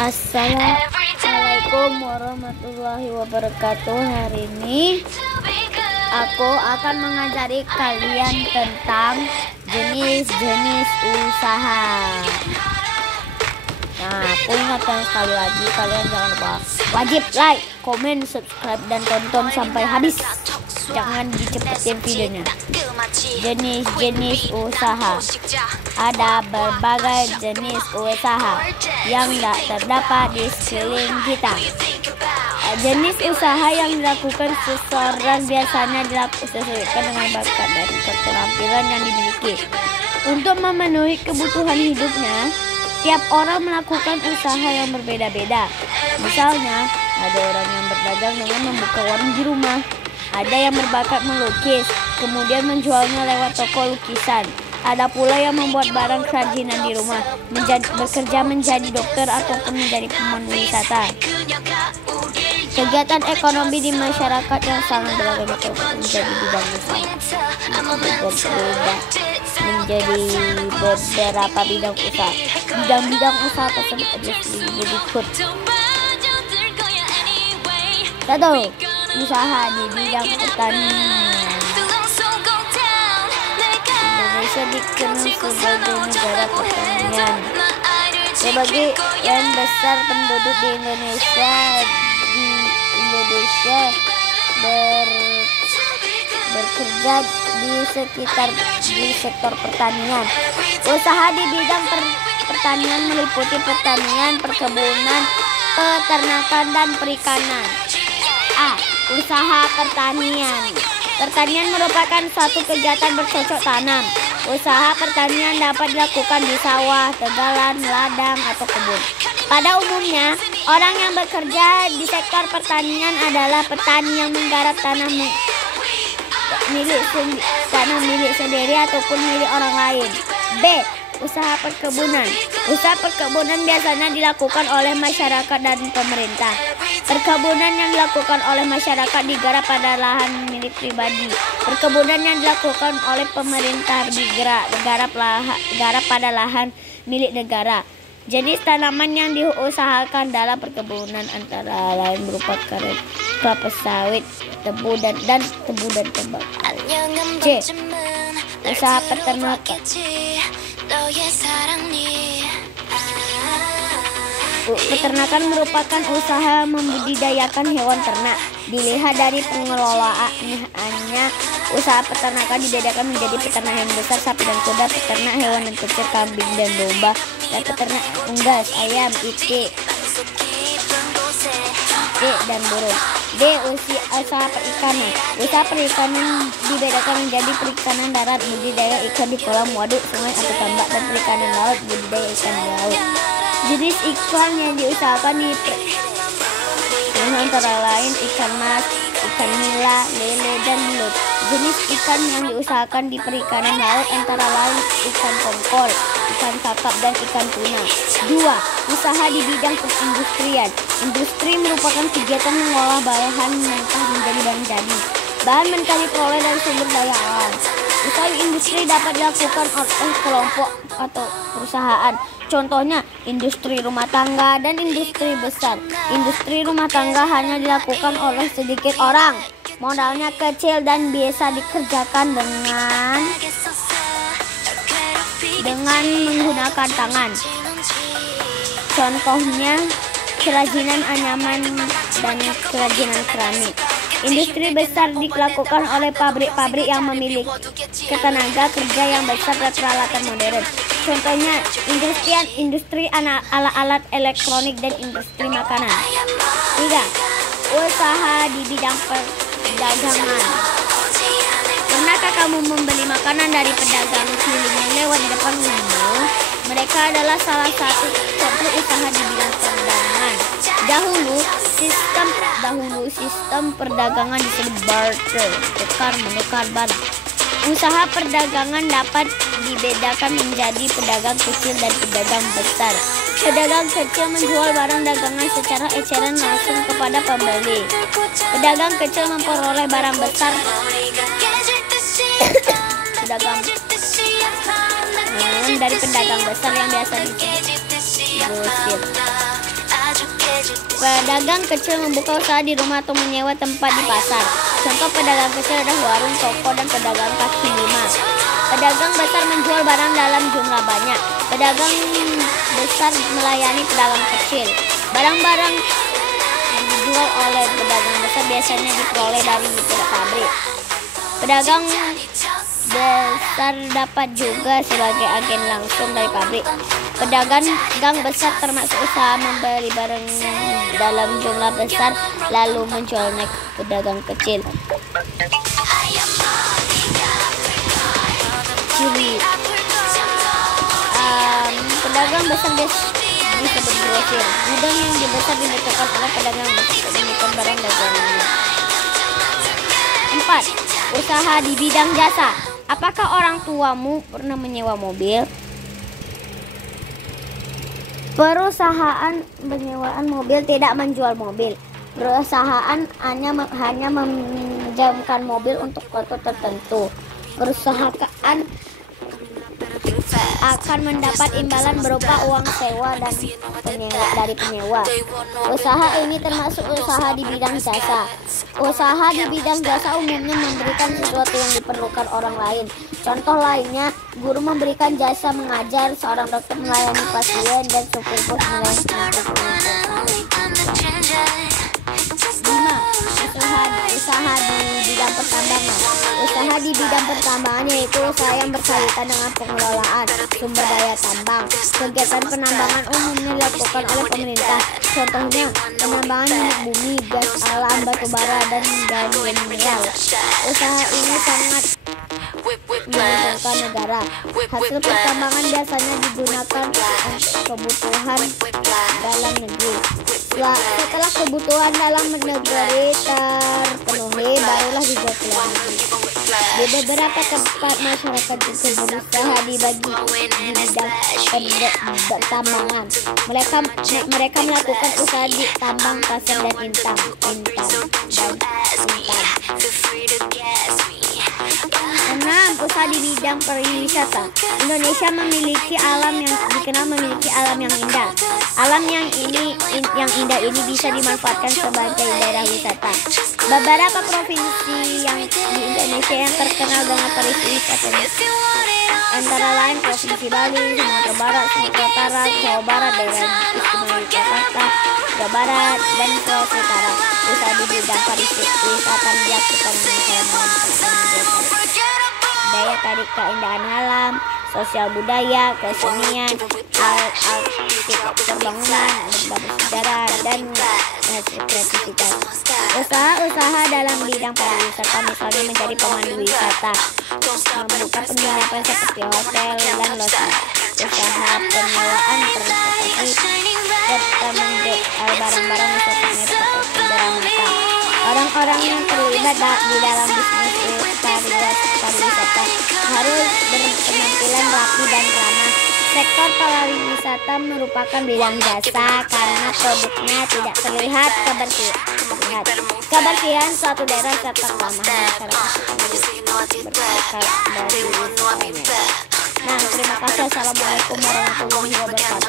Assalamualaikum warahmatullahi wabarakatuh. Hari ini aku akan mengajari kalian tentang jenis-jenis usaha. Nah, aku ingatkan sekali lagi, kalian jangan lupa wajib like, komen, subscribe, dan tonton sampai habis. Jangan dicepetin videonya. Jenis-jenis usaha. Ada berbagai jenis usaha yang terdapat di sekeliling kita. Jenis usaha yang dilakukan seseorang biasanya disesuaikan dengan bakat dan keterampilan yang dimiliki. Untuk memenuhi kebutuhan hidupnya, tiap orang melakukan usaha yang berbeda-beda. Misalnya, ada orang yang berdagang dengan membuka warung di rumah. Ada yang berbakat melukis, kemudian menjualnya lewat toko lukisan. Ada pula yang membuat barang kerajinan di rumah, bekerja menjadi dokter ataupun menjadi pemandu wisata. Kegiatan ekonomi di masyarakat yang sangat beragam menjadi bidang usaha. Menjadi beberapa bidang usaha. Bidang-bidang usaha tersebut ada berikut. 1. Usaha di bidang pertanian. Indonesia dikenal sebagai negara pertanian. Sebagian besar penduduk di Indonesia bekerja di sektor pertanian. Usaha di bidang pertanian meliputi pertanian, perkebunan, peternakan, dan perikanan. A. Usaha pertanian. Pertanian merupakan suatu kegiatan bercocok tanam. Usaha pertanian dapat dilakukan di sawah, tegalan, ladang, atau kebun. Pada umumnya, orang yang bekerja di sektor pertanian adalah petani yang menggarap tanah milik sendiri ataupun milik orang lain. B. Usaha perkebunan. Usaha perkebunan biasanya dilakukan oleh masyarakat dan pemerintah. Perkebunan yang dilakukan oleh masyarakat digarap pada lahan milik pribadi. Perkebunan yang dilakukan oleh pemerintah digarap pada lahan milik negara. Jenis tanaman yang diusahakan dalam perkebunan antara lain berupa kelapa sawit, tebu dan tembakau. C. Usaha peternakan. Peternakan merupakan usaha membudidayakan hewan ternak. Dilihat dari pengelolaannya, usaha peternakan dibedakan menjadi peternak hewan besar sapi dan kuda, peternak hewan dan kecil kambing dan domba, dan peternak unggas, ayam, itik, dan burung. D. Usaha perikanan. Usaha perikanan dibedakan menjadi perikanan darat, budidaya ikan di kolam, waduk, sungai atau tambak, dan perikanan laut, budidaya ikan di laut. Jenis ikan yang diusahakan antara lain ikan mas, ikan nila, lele, dan belut. Jenis ikan yang diusahakan di perikanan laut antara lain ikan tongkol, ikan kakap, dan ikan tuna. 2. Usaha di bidang perindustrian. Industri merupakan kegiatan mengolah bahan mentah menjadi bahan jadi. Bahan mentah diperoleh dari sumber daya alam. Usaha industri dapat dilakukan oleh kelompok atau perusahaan. Contohnya, industri rumah tangga dan industri besar. Industri rumah tangga hanya dilakukan oleh sedikit orang. Modalnya kecil dan biasa dikerjakan dengan menggunakan tangan. Contohnya, kerajinan anyaman dan kerajinan keramik. Industri besar dilakukan oleh pabrik-pabrik yang memiliki tenaga kerja yang besar dan peralatan modern. Contohnya, industri alat elektronik dan industri makanan. 3. Usaha di bidang perdagangan. Pernahkah kamu membeli makanan dari pedagang keliling yang lewat di depan rumahmu? Mereka adalah salah satu contoh usaha di bidang perdagangan. Dahulu sistem perdagangan disebut barter, tukar-menukar barang. Usaha perdagangan dapat dibedakan menjadi pedagang kecil dan pedagang besar. Pedagang kecil menjual barang dagangan secara eceran langsung kepada pembeli. Pedagang kecil memperoleh barang besar dari pedagang besar yang biasa disebut grosir. Pedagang kecil membuka usaha di rumah atau menyewa tempat di pasar. Contoh pedagang kecil adalah warung, toko, dan pedagang kaki lima. Pedagang besar menjual barang dalam jumlah banyak. Pedagang besar melayani pedagang kecil. Barang-barang yang dijual oleh pedagang besar biasanya diperoleh dari pabrik. Pedagang besar dapat juga sebagai agen langsung dari pabrik. Pedagang besar termasuk usaha membeli barang dalam jumlah besar lalu menjualnya ke pedagang kecil. Ciri pedagang besar disebut grosir. Gudang yang dibesar dibutuhkan oleh pedagang besar demikian barang dagangannya. 4. Usaha di bidang jasa. Apakah orang tuamu pernah menyewa mobil? Perusahaan penyewaan mobil tidak menjual mobil. Perusahaan hanya meminjamkan mobil untuk waktu tertentu. Perusahaan akan mendapat imbalan berupa uang sewa dan dari penyewa. Usaha ini termasuk usaha di bidang jasa. Usaha di bidang jasa umumnya memberikan sesuatu yang diperlukan orang lain. Contoh lainnya, guru memberikan jasa mengajar, seorang dokter melayani pasien, dan supir bus melayani penumpang. 5. Usaha di bidang pertambangan. Usaha di bidang pertambangan yaitu usaha yang berkaitan dengan pengelolaan sumber daya tambang. Kegiatan penambangan umumnya dilakukan oleh pemerintah. Contohnya, penambangan minyak bumi, gas alam, batu bara, dan mineral. Usaha ini sangat menguntungkan negara. Hasil pertambangan biasanya digunakan untuk kebutuhan dalam negeri. Setelah kebutuhan dalam negeri terpenuhi, barulah dijual ke luar negeri. Di beberapa tempat masyarakat juga berusaha di bidang pertambangan. Mereka melakukan usaha di tambang pasir dan intan. 6. Usaha di bidang pariwisata. Indonesia memiliki alam yang dikenal memiliki alam yang indah. Alam yang indah ini bisa dimanfaatkan sebagai daerah wisata. Beberapa provinsi yang di Indonesia yang terkenal dengan pariwisata antara lain Provinsi Bali, Sumatera Barat, Sumatera Utara, Jawa Barat, daerah istimewa Yogyakarta, Jawa Barat, dan Sulawesi Utara. Usaha di bidang pariwisata dilakukan daya tarik keindahan alam, sosial budaya, kesenian, arsitektur bangunan, berbagai sejarah, dan kreativitas. Usaha-usaha dalam bidang pariwisata misalnya menjadi pemandu wisata, membuka penginapan seperti hotel dan lodging. Usaha penyewaan transportasi serta menjual barang-barang wisata bermata. Orang-orang yang terlibat di dalam bisnis pariwisata harus berpenampilan rapi dan ramah. Sektor pariwisata merupakan bidang jasa karena produknya tidak terlihat kebersihan suatu daerah serta keramahan masyarakat dari wisatanya. Nah, terima kasih. Assalamualaikum warahmatullahi wabarakatuh.